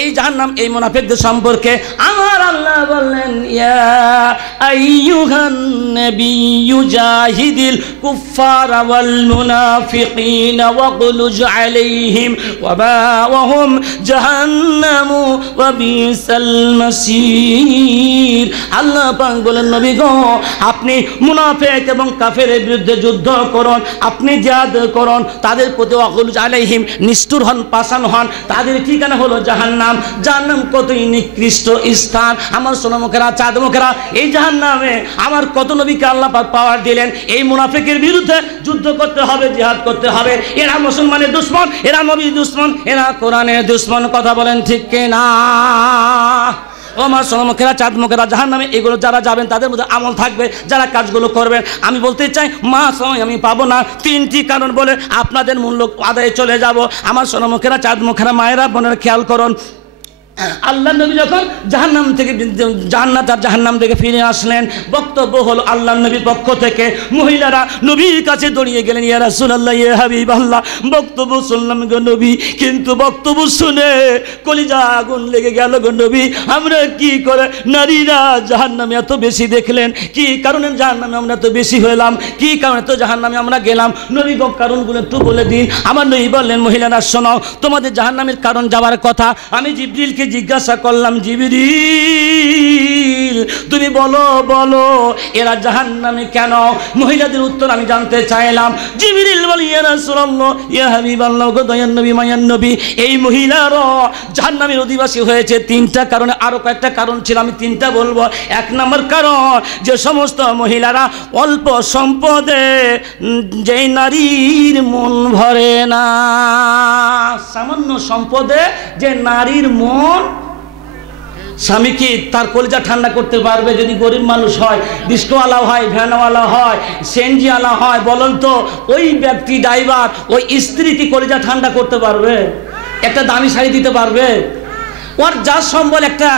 এই জাহান্নাম এই মুনাফিকদের সম্পর্কে আমার আল্লাহ বললেন ইয়া আইয়ুহান নাবিয়্যু জাহিদিল কুফফারা ওয়াল মুনাফিকিনা ওয়াগলুজ আলাইহিম ওয়া বাওয়াহুম জাহান্নামু ওয়া বিসাল মাসির। আল্লাহ পাক বলেন নবী গো আপনি মুনাফিক এবং কাফেরের বিরুদ্ধে যুদ্ধ করুন, আপনি জিহাদ করুন, তাদের প্রতি ওয়াগলুজ আলাইহিম নিষ্ঠুর হন, পাষাণ হন, তাদের ঠিকানা হলো জাহান্নাম। জাহান্নাম কতই নিকৃষ্ট স্থান আমার সোনামুখেরা চাঁদমুখেরা। এই জাহান্নামে আমার কত নবীকে আল্লাহ পাক পাওয়ার দিলেন। এই মুনাফিকের বিরুদ্ধে যুদ্ধ করতে হবে, জিহাদ করতে হবে। এরা মুসলমানের দুশমন, এরা নবীর দুশমন, এরা কোরআনের দুশমন। কথা বলেন ঠিক কিনা? ও আমার সোনামুখেরা চাঁদমুখেরা জাহান্নামে এগুলো যারা যাবেন তাদের মধ্যে আমল থাকবে, যারা কাজগুলো করবেন। আমি বলতে চাই মা সময় আমি পাবো না, তিনটি কারণ বলে আপনাদের মূল্য আদায়ে চলে যাব। আমার সোনামুখেরা চাঁদমুখেরা মায়েরা বোনেরা খেয়াল করুন। আল্লাহ নবী যখন জাহান্নাম থেকে জান্নাত আর জাহান্নাম থেকে ফিরে আসলেন, বক্তব্য হলো আল্লাহ নবীর পক্ষ থেকে মহিলারা নবীর কাছে দৌড়িয়ে গেলেন, ইয়া রাসূলুল্লাহ ইয়া হাবিবাল্লাহ বক্তব্য শুনলাম গো নবী, কিন্তু বক্তব্য শুনে কলিজা আগুন লেগে গেল গো নবী। আমরা কি করে নারীরা জাহান্নামে এত বেশি দেখলেন, কি কারণে জাহান্নামে আমরা এত বেশি হলাম, কি কারণে তো জাহান্নামে আমরা গেলাম? নবী গো কারণগুলো একটু বলে দিন। আমার নবী বললেন মহিলারা শোনো, তোমাদের জাহান্নামের কারণ যাওয়ার কথা আমি জিবরিলকে জিজ্ঞাসা করলাম, জিবরিল তুমি বলো বলো এরা জাহান্নামে কেন? মহিলাদের উত্তর আমি জানতে চাইলাম। জিবরিল বলে ইয়া রাসূলুল্লাহ ইয়া হাবিবাল্লাহ গো দয়ার নবী মায়ার নবী, এই মহিলারা জাহান্নামের অধিবাসী হয়েছে তিনটা কারণে। আরো কয়েকটা কারণ ছিল, আমি তিনটা বলবো। এক নম্বর কারণ, যে সমস্ত মহিলারা অল্প সম্পদে যে নারীর মন ভরে না, সামান্য সম্পদে যে নারীর মন, স্বামী কি তার কলিজা ঠান্ডা করতে পারবে? যদি গরিব মানুষ হয়, রিস্কওয়ালা হয়, ভ্যানওয়ালা হয়, সেনজিওয়ালা হয়, বলেন তো ওই ব্যক্তি ড্রাইভার ওই স্ত্রী কি কলিজা ঠান্ডা করতে পারবে? একটা দামি শাড়ি দিতে পারবে? ওর যার সম্বল একটা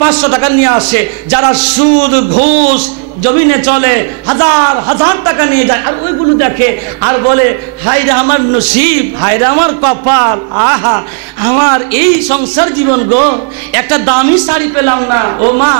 500 টাকা নিয়ে আসে, যারা সুদ ঘুষ জমিনে চলে হাজার হাজার টাকা নিয়ে যায়, আর ওইগুলো দেখে আর বলে হায়রে আমার নসিব, হায়রে আমার কপাল, আহা আমার এই সংসার জীবন গো, একটা দামি শাড়ি পেলাম না। ও মা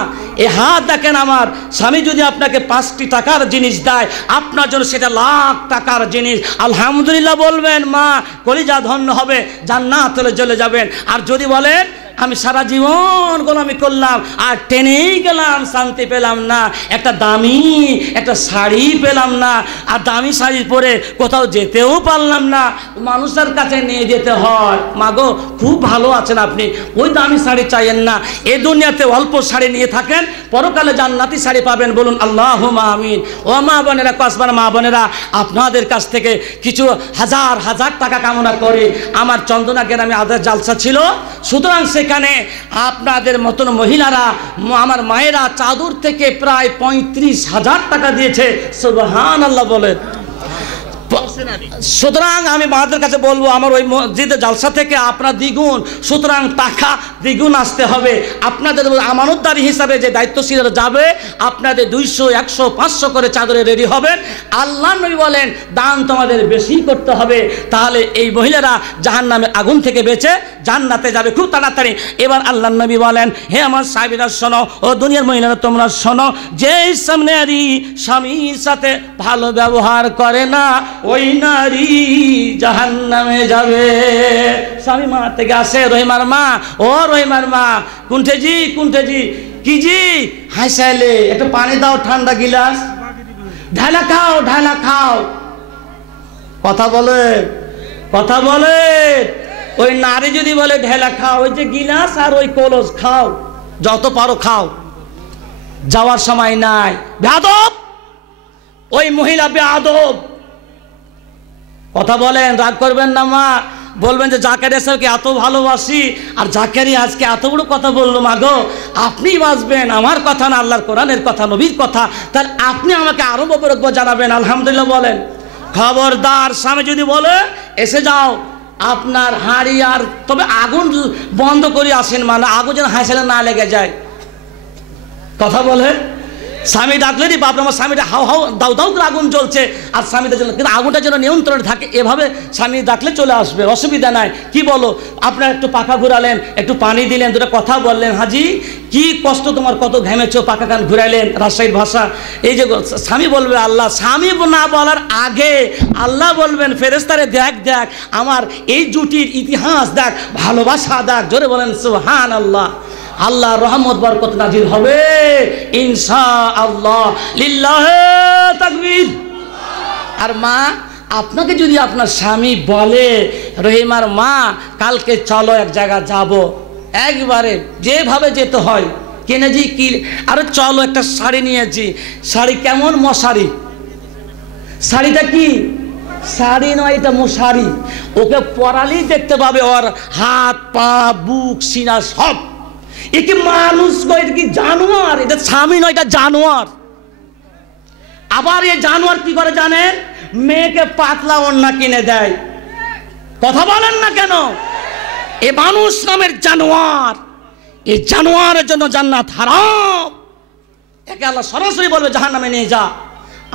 এ হাত দেখেন, আমার স্বামী যদি আপনাকে 5টি টাকার জিনিস দেয়, আপনার জন্য সেটা লাখ টাকার জিনিস, আলহামদুলিল্লাহ বলবেন, মা কলিজা ধন্য হবে, জান্নাতে চলে যাবেন। আর যদি বলেন আমি সারা জীবন গোলামি করলাম আর টেনেই গেলাম, শান্তি পেলাম না, একটা দামি একটা শাড়ি পেলাম না, আর দামি শাড়ি পরে কোথাও যেতেও পারলাম না, মানুষের কাছে নিয়ে যেতে হয়, মাগো খুব ভালো আছেন আপনি, ওই দামি শাড়ি চাইয়েন না, এই দুনিয়াতে অল্প শাড়ি নিয়ে থাকেন, পরকালে জান্নাতি শাড়ি পাবেন, বলুন আল্লাহুম্মা আমিন। ও মা বোনেরা, কসবার মা বোনেরা, আপনাদের কাছ থেকে কিছু হাজার হাজার টাকা কামনা করে আমার চন্দনা গ্রামে আদার জালসা ছিল, সুতরাং সেখানে আপনাদের মতন মহিলারা, আমার মায়েরা চাদর থেকে প্রায় 35,000 টাকা দিয়েছে। সুবহানাল্লাহ বলেন। সুতরাং আমি মাদের কাছে বলবো, আমার ওই মসজিদে জালসা থেকে আপনার দ্বিগুণ, সুতরাং টাকা দ্বিগুণ আসতে হবে। আপনাদের আমানতদারি হিসাবে যে দায়িত্বশীলরা যাবে, আপনাদের 200, 100, 500 করে চাদরে রেডি হবেন। আল্লাহ নবী বলেন দান তোমাদের বেশি করতে হবে, তাহলে এই মহিলারা জাহান্নামের আগুন থেকে বেঁচে জান্নাতে যাবে খুব তাড়াতাড়ি। এবার আল্লাহ নবী বলেন, হে আমার সাহাবীরা শোনো, ও দুনিয়ার মহিলারা তোমরা শোনো, যে নারী স্বামীর সাথে ভালো ব্যবহার করে না, ওই নারী জাহান্নামে যাবে। স্বামী মা থেকে আসে, রহিমার মা, ও রহিমার মা, কুণ্ঠেজি কুণ্ঠেজি, কি জি হাসাইলে, একটু পানি দাও, ঠান্ডা গিলাস, ঢালা খাও, ঢালা খাও। কথা বলে, কথা বলে। ওই নারী যদি বলে ঢেলা খাও, ওই যে গিলাস আর ওই কলস খাও, যত পারো খাও, যাওয়ার সময় নাই। বেয়াদব, ওই মহিলা বেয়াদব। কথা বলেন, রাগ করবেন না মা, বলবেন যে জাকারিয়া স্যারকে এত ভালোবাসি, আর জাকারিয়া আজকে এত বড় কথা বললো, মাগো আপনি বাঁচবেন, আমার কথা না, আল্লাহর কোরআনের কথা, নবীর কথা, তাহলে আপনি আমাকে আরো বরকত জানাবেন। আলহামদুলিল্লাহ বলেন। খবরদার, স্বামী যদি বলে এসে যাও, আপনার হাঁড়ি আর, তবে আগুন বন্ধ করে আসেন, মানে আগুন যেন হাঁসেলে না লেগে যায়। কথা বলে, স্বামী ডাকলেনি বাপ আমার স্বামীটা হাও হাও দাউ দাউ করে আগুন জ্বলছে, আর স্বামীদের জন্য কিন্তু আগুনটা যেন নিয়ন্ত্রণে থাকে, এভাবে স্বামী ডাকলে চলে আসবে, অসুবিধা নাই। কি বলো, আপনার একটু পাখা ঘুরালেন, একটু পানি দিলেন, দুটো কথা বললেন, হাজি কি কষ্ট তোমার, কত ঘেমেছো, পাখা কান ঘুরাইলেন, রাজশাহীর ভাষা। এই যে স্বামী বলবে আল্লাহ, স্বামী না বলার আগে আল্লাহ বলবেন ফেরেশতারে, দেখ দেখ আমার এই জুটির ইতিহাস দেখ, ভালোবাসা দেখ, জোরে বলেন সুবহানাল্লাহ। আল্লাহর রহমত বরকত নাজিল হবে ইনশাআল্লাহ, লিল্লাহি তাকবীর। আর মা, আপনাকে যদি আপনার স্বামী বলে রহিমার মা কালকে চলো এক জায়গা যাব, একবারে যেভাবে যেতে হয়, কিনেছি কি, আরে চলো একটা শাড়ি নিয়েছি, শাড়ি কেমন, মশারি, শাড়িটা কি শাড়ি নয়, এটা মশারি, ওকে পরালেই দেখতে পাবে ওর হাত পা বুক সিনা সব। এ কি মানুষ গো, এটা কি জানোয়ার? এটা স্বামী নয়, এটা জানোয়ার। আবার এই জানোয়ার কি করে জানেন, মেয়েকে পাতলা ওড়না কিনে দেয়। কথা বলেন না কেন? এ মানুষ নামের জানোয়ার, এই জানোয়ারের জন্য জান্নাত হারাম। একে আল্লাহ সরাসরি বলবে জাহান্নামে নিয়ে যা।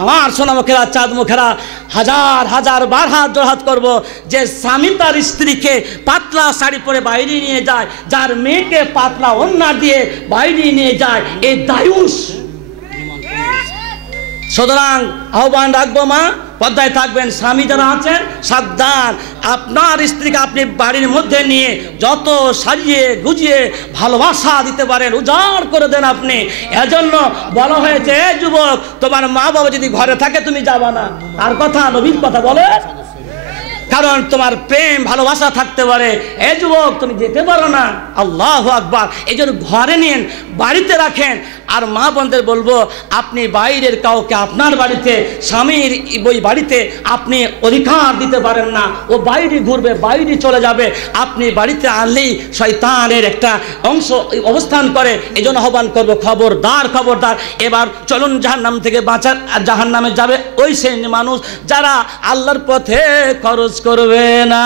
আমার সোনা মুখেরা, চাঁদ মুখেরা, হাজার হাজার বার হাত জোড়হাত করবো, যে স্বামী তার স্ত্রীকে পাতলা শাড়ি পরে বাইরে নিয়ে যায়, যার মেয়েকে পাতলা ওড়না দিয়ে বাইরে নিয়ে যায়, এই দায়ুস। সুতরাং আহ্বান রাখবো মা, পর্দায় থাকবেন, স্বামী যারা আছেন সাবধান, আপনার স্ত্রীকে আপনি বাড়ির মধ্যে নিয়ে যত সাজিয়ে গুজিয়ে ভালোবাসা দিতে পারেন উজাড় করে দেন আপনি। এজন্য বলা হয়েছে, যুবক তোমার মা বাবা যদি ঘরে থাকে তুমি যাবা না। আর কথা নবীর কথা বলে, কারণ তোমার প্রেম ভালোবাসা থাকতে পারে, এ যুবক তুমি যেতে পারো না। আল্লাহু আকবার। এই জন্য ঘরে নিন, বাড়িতে রাখেন। আর মা বোনদের বলবো, আপনি বাইরের কাউকে আপনার বাড়িতে, স্বামীর ওই বাড়িতে আপনি অধিকার দিতে পারেন না। ও বাইরে ঘুরবে, বাইরে চলে যাবে, আপনি বাড়িতে আনলেই শয়তানের একটা অংশ অবস্থান করে। এই জন্য আহ্বান করবো, খবরদার খবরদার। এবার চলুন জাহান্নাম থেকে বাঁচার, জাহান্নামে যাবে ওই শ্রেণীর মানুষ যারা আল্লাহর পথে খরচ করবে না।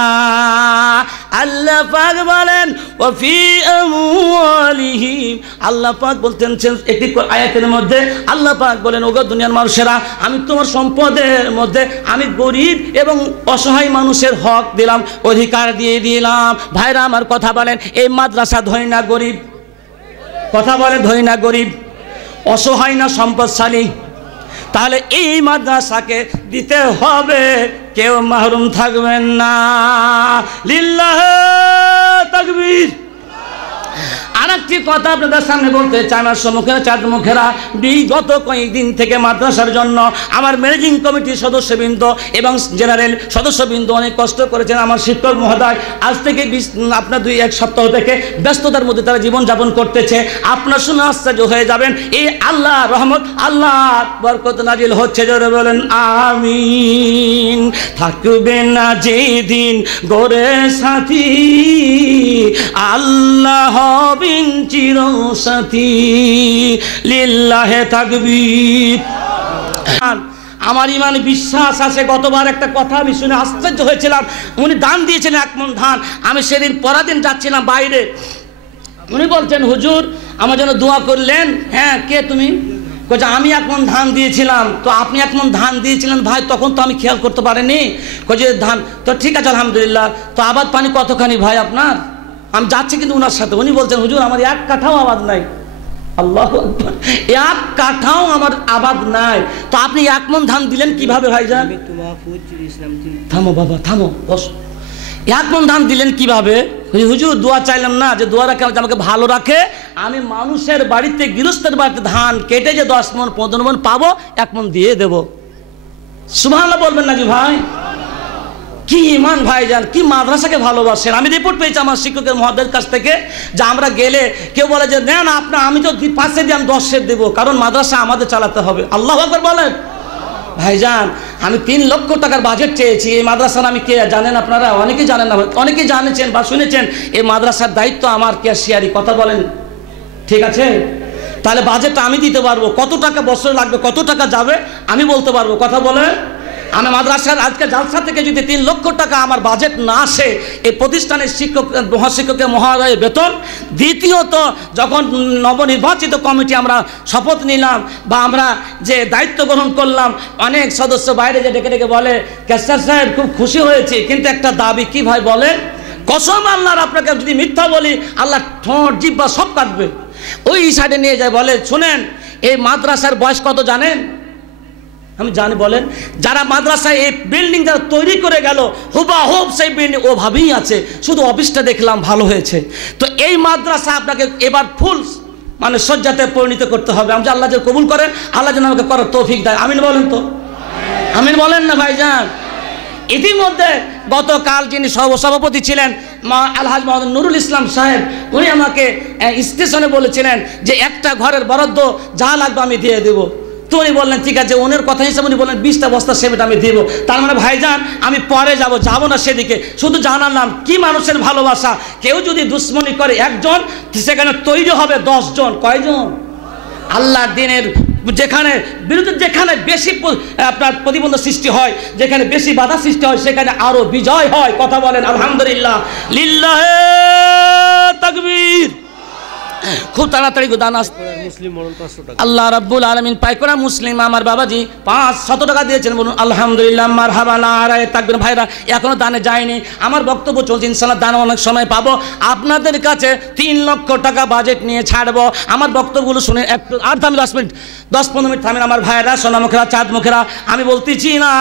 আল্লাহ পাক বলেন ওয়াফি আমওয়ালিহিম, আল্লাহ পাক বলতেন একটি আয়াতের মধ্যে, আল্লাহ পাক বলেন ওগো দুনিয়ার মানুষেরা, আমি তোমার সম্পদের মধ্যে আমি গরিব এবং অসহায় মানুষের হক দিলাম, অধিকার দিয়ে দিলাম। ভাইরা আমার কথা বলেন, এই মাদ্রাসা ধনী না গরিব? কথা বলেন, ধনী না গরিব, অসহায় না সম্পদশালী? তাহলে এই মাদ্রাসাকে দিতে হবে, কেউ মাহরুম থাকবেন না। লিল্লাহি তাকবীর। আরেকটি কথা আপনাদের সামনে বলতে চাই, আমার সম্মুখে চাঁদ মুখেরা, বিগত কয়েকদিন থেকে মাদ্রাসার জন্য আমার ম্যানেজিং কমিটির সদস্যবৃন্দ এবং জেনারেল সদস্যবৃন্দ অনেক কষ্ট করেছেন। আমার শিক্ষক মহোদয় আজ থেকে আপনার 2-1 সপ্তাহ থেকে ব্যস্ততার মধ্যে তারা জীবনযাপন করতেছে। আপনার শুনে আশ্চর্য হয়ে যাবেন, এই আল্লাহ রহমত, আল্লাহ বরকত নাজিল হচ্ছে, জোরে বলেন আমিন। থাকবে না যেদিন গোরে সাথী, আল্লাহ হবেন চিরসাথী, লিল্লাহি তাকবীর। আমার ইমান বিশ্বাস আছে। গতবার একটা কথা আমি শুনে আশ্চর্য হয়েছিলাম, উনি দান দিয়েছিলেন 1 মণ ধান। আমি সেদিন পরের দিন যাচ্ছিলাম বাইরে, উনি বলছেন হুজুর আমার জন্য দোয়া করলেন। হ্যাঁ, কে তুমি? বলছে আমি 1 মণ ধান দিয়েছিলাম। তো আপনি 1 মণ ধান দিয়েছিলেন ভাই, তখন তো আমি খেয়াল করতে পারিনি। বলছে ধান তো ঠিক আছে আলহামদুলিল্লাহ, তো আবাদ পানি কতখানি ভাই আপনার? আমি যাচ্ছি কিন্তু ওনার সাথে, উনি বলছেন হুজুর আমার 1 কাঠাও আবাদ নাই। আল্লাহু আকবার, 1 কাঠাও আমার আবাদ নাই। তো আপনি 1 মণ ধান দিলেন কিভাবে ভাইজান? থামো বাবা, থামো, বস। 1 মণ ধান দিলেন কিভাবে? হুজুর দোয়া চাইলাম না, যে দোয়া রাখে আমাকে ভালো রাখে, আমি মানুষের বাড়িতে, গৃহস্থের বাড়িতে ধান কেটে যে 10 মণ 15 মণ পাবো, 1 মণ দিয়ে দেবো। সুবহানাল্লাহ বলবেন নাকি ভাই? কি ইমান ভাইজান, কি মাদ্রাসাকে ভালোবাসেন। আমি রিপোর্ট পেয়েছি আমার শিক্ষকের মহোদয়ের কাছ থেকে, যে আমরা গেলে কেউ বলে যে না না আপনার, আমি তো 5 দিয়ে আমি 10 দেবো, কারণ মাদ্রাসা আমাদের চালাতে হবে। আল্লাহু আকবার বলেন। ভাইজান আমি 3 লক্ষ টাকার বাজেট চেয়েছি এই মাদ্রাসার। আমি কে জানেন আপনারা? অনেকেই জানেন না, অনেকেই জানেছেন বা শুনেছেন। এই মাদ্রাসার দায়িত্ব আমার, ক্যাশিয়ারি। কথা বলেন ঠিক আছে? তাহলে বাজেটটা আমি দিতে পারবো, কত টাকা বছরে লাগবে, কত টাকা যাবে আমি বলতে পারবো। কথা বলেন। আমি মাদ্রাসার আজকে জালসা থেকে যদি 3 লক্ষ টাকা আমার বাজেট না আসে, এই প্রতিষ্ঠানের শিক্ষক মহাশিক্ষকের মহোদয়ের বেতন, দ্বিতীয়ত যখন নবনির্বাচিত কমিটি আমরা শপথ নিলাম বা আমরা যে দায়িত্ব গ্রহণ করলাম, অনেক সদস্য বাইরে যে ডেকে ডেকে বলে ক্যাশিয়ার সাহেব খুব খুশি হয়েছি, কিন্তু একটা দাবি কি ভাই বলেন, কসম আল্লাহর আপনাকে যদি মিথ্যা বলি আল্লাহ ঠোঁট জিহ্বা সব কাটবে। ওই সাইডে নিয়ে যায়, বলে শুনেন এই মাদ্রাসার বয়স কত জানেন? আমি জানি, বলেন। যারা মাদ্রাসায় এই বিল্ডিং যারা তৈরি করে গেল হুবাহুব সেই বিল্ডিং ওভাবেই আছে, শুধু অফিসটা দেখলাম ভালো হয়েছে। তো এই মাদ্রাসা আপনাকে এবার ফুল মানে শয্যাতে পরিণত করতে হবে। আমি আল্লাহ যে কবুল করেন, আল্লাহ যেন আমাকে করার তৌফিক দেয়। আমিন বলেন তো, আমিন বলেন না ভাইজান। ইতিমধ্যে গতকাল যিনি সভাপতি ছিলেন আলহাজ মোহাম্মদ নুরুল ইসলাম সাহেব, উনি আমাকে স্টেশনে বলেছিলেন যে একটা ঘরের বরাদ্দ যা লাগবে আমি দিয়ে দেবো। তো উনি বললেন ঠিক আছে, ওনার কথা হিসাবে উনি বললেন 20টা বস্তা সিমেন্ট আমি দেবো। তার মানে ভাইজান আমি পরে যাবো না সেদিকে, শুধু জানালাম কি মানুষের ভালোবাসা। কেউ যদি দুশ্মনী করে একজন, সেখানে তৈরি হবে 10 জন। কয়জন? আল্লাহর দিনের যেখানে বিরুদ্ধে, যেখানে বেশি আপনার প্রতিবন্ধক সৃষ্টি হয়, যেখানে বেশি বাধা সৃষ্টি হয়, সেখানে আরো বিজয় হয়। কথা বলেন আলহামদুলিল্লাহ, লিল্লাহে তাকবীর। খুব তাড়াতাড়ি দান আল্লাহ রাব্বুল আলামিন পাই করা মুসলিম আমার বাবাজি 500 টাকা দিয়েছেন, বলুন আলহামদুলিল্লাহ মারহাবা নারায়ে তাকবীর। ভাইরা এখনো দানে যায়নি, আমার বক্তব্য চলছে, ইনশাআল্লাহ দান অনেক সময় পাবো। আপনাদের কাছে 3 লক্ষ টাকা বাজেট নিয়ে ছাড়বো। আমার বক্তব্যগুলো শুনে একটু আর থামি 10 মিনিট 10-15 মিনিট থামেন আমার ভাইরা, সোনামুখেরা, চাঁদমুখেরা। আমি বলতেছি না